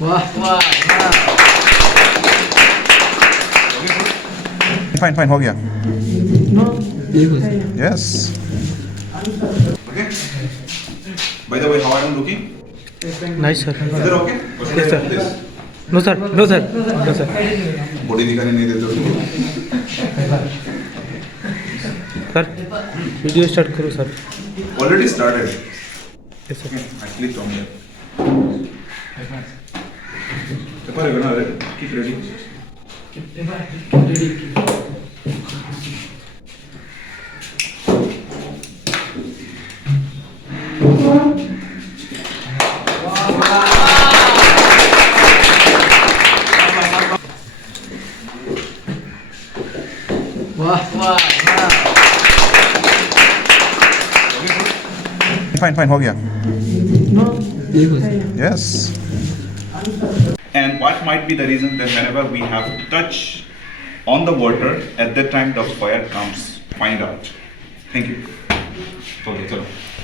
वाह वाह Fine, fine, हो गया. वाह. Yes. Okay. By the way, how are you looking? Nice sir. Is that okay? Or should I Yes, sir. remove this? No sir, no sir, no sir. Body दिखाने नहीं देते हो. Sir video start करो sir. Already started. Yes sir. I clicked on it. Prepare it, na? Keep ready. वाह वाह. Fine, fine, हो गया. Yes. And what might be the reason that whenever we have touch on the water, at that time the fire comes? Find out. Thank you. Okay, chalo.